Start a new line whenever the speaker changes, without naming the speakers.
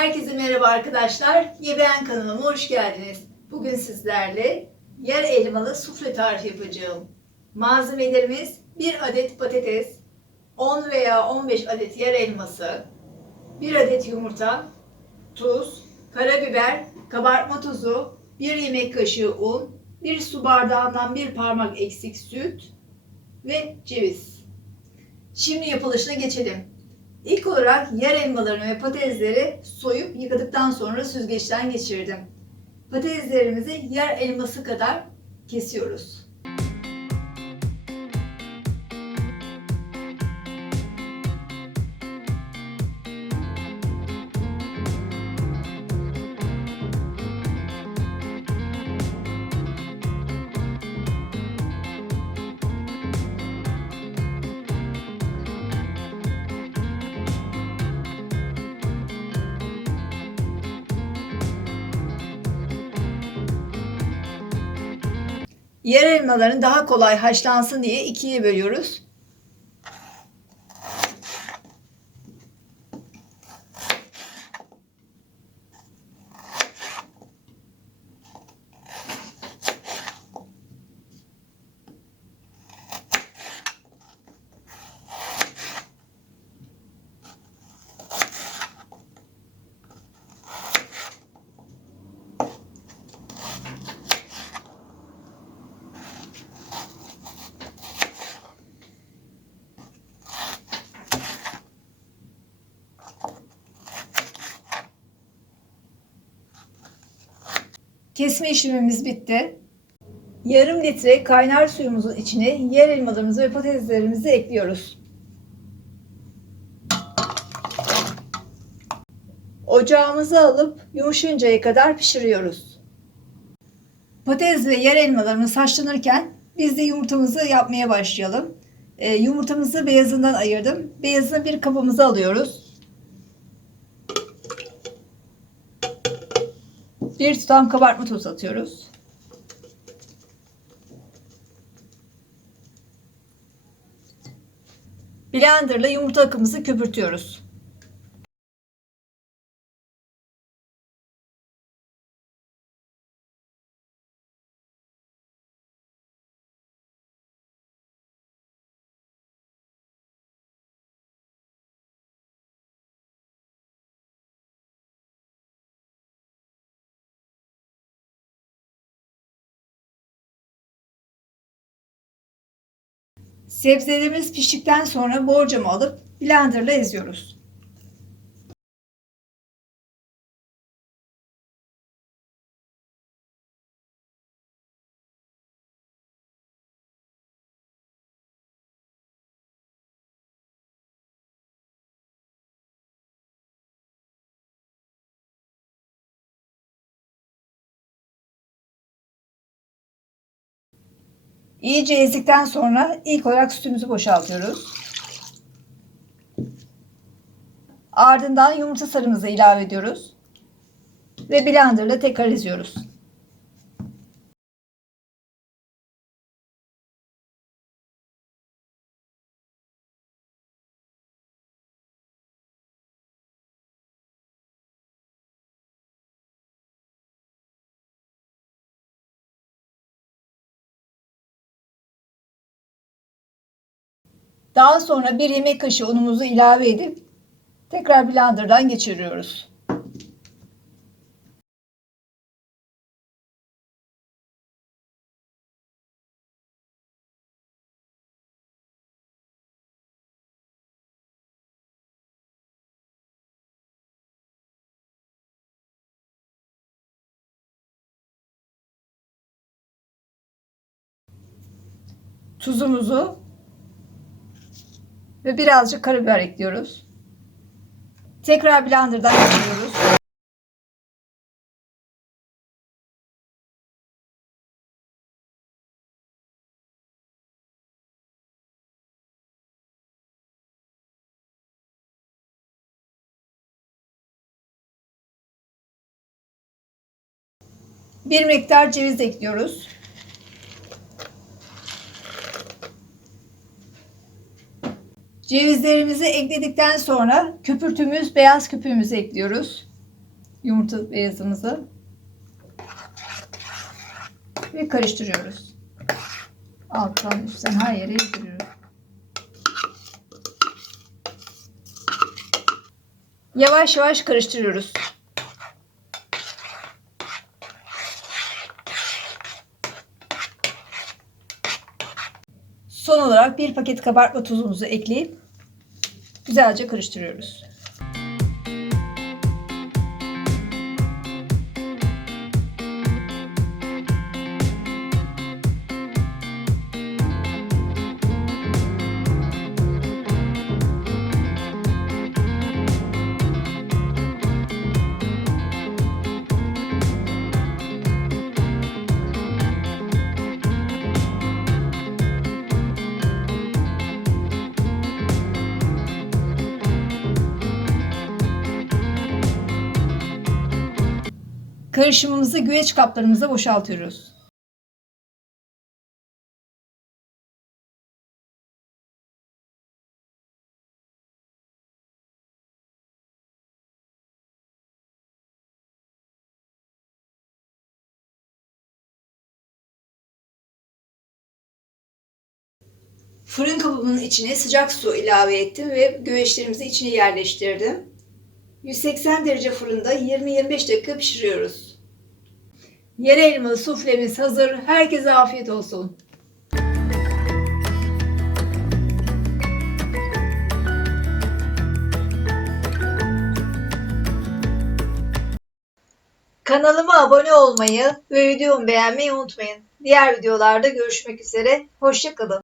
Herkese merhaba arkadaşlar. Yebeğen kanalıma hoş geldiniz. Bugün sizlerle yer elmalı sufle tarifi yapacağım. Malzemelerimiz 1 adet patates, 10 veya 15 adet yer elması, 1 adet yumurta, tuz, karabiber, kabartma tozu, 1 yemek kaşığı un, 1 su bardağından 1 parmak eksik süt ve ceviz. Şimdi yapılışına geçelim. İlk olarak yer elmalarını ve patatesleri soyup yıkadıktan sonra süzgeçten geçirdim. Patateslerimizi yer elması kadar kesiyoruz. Yer elmalarını daha kolay haşlansın diye ikiye bölüyoruz. Kesme işlemimiz bitti. Yarım litre kaynar suyumuzun içine yer elmalarımızı ve patateslerimizi ekliyoruz. Ocağımıza alıp yumuşayıncaya kadar pişiriyoruz. Patates ve yer elmalarımız haşlanırken biz de yumurtamızı yapmaya başlayalım. E, yumurtamızı beyazından ayırdım. Beyazını bir kabımıza alıyoruz. Bir tutam kabartma tozu atıyoruz. Blenderla yumurta akımızı köpürtüyoruz. Sebzelerimiz piştikten sonra borcamı alıp blenderla eziyoruz. İyice ezdikten sonra ilk olarak sütümüzü boşaltıyoruz. Ardından yumurta sarımızı ilave ediyoruz. Ve blenderla tekrar eziyoruz. Daha sonra bir yemek kaşığı unumuzu ilave edip tekrar blenderdan geçiriyoruz. Tuzumuzu ve birazcık karabiber ekliyoruz. Tekrar blenderdan geçiriyoruz. Bir miktar ceviz ekliyoruz. Cevizlerimizi ekledikten sonra köpürtümüz beyaz köpüğümüzü ekliyoruz. yumurta beyazımızı ve karıştırıyoruz. Alttan üstten her yere yediriyoruz. Yavaş yavaş karıştırıyoruz. Son olarak bir paket kabartma tuzumuzu ekleyip güzelce karıştırıyoruz. Karışımımızı güveç kaplarımıza boşaltıyoruz. Fırın kabımın içine sıcak su ilave ettim ve güveçlerimizi içine yerleştirdim. 180 derece fırında 20-25 dakika pişiriyoruz. Yere elmalı suflemiz hazır. Herkese afiyet olsun. Kanalıma abone olmayı ve videomu beğenmeyi unutmayın. Diğer videolarda görüşmek üzere. Hoşçakalın.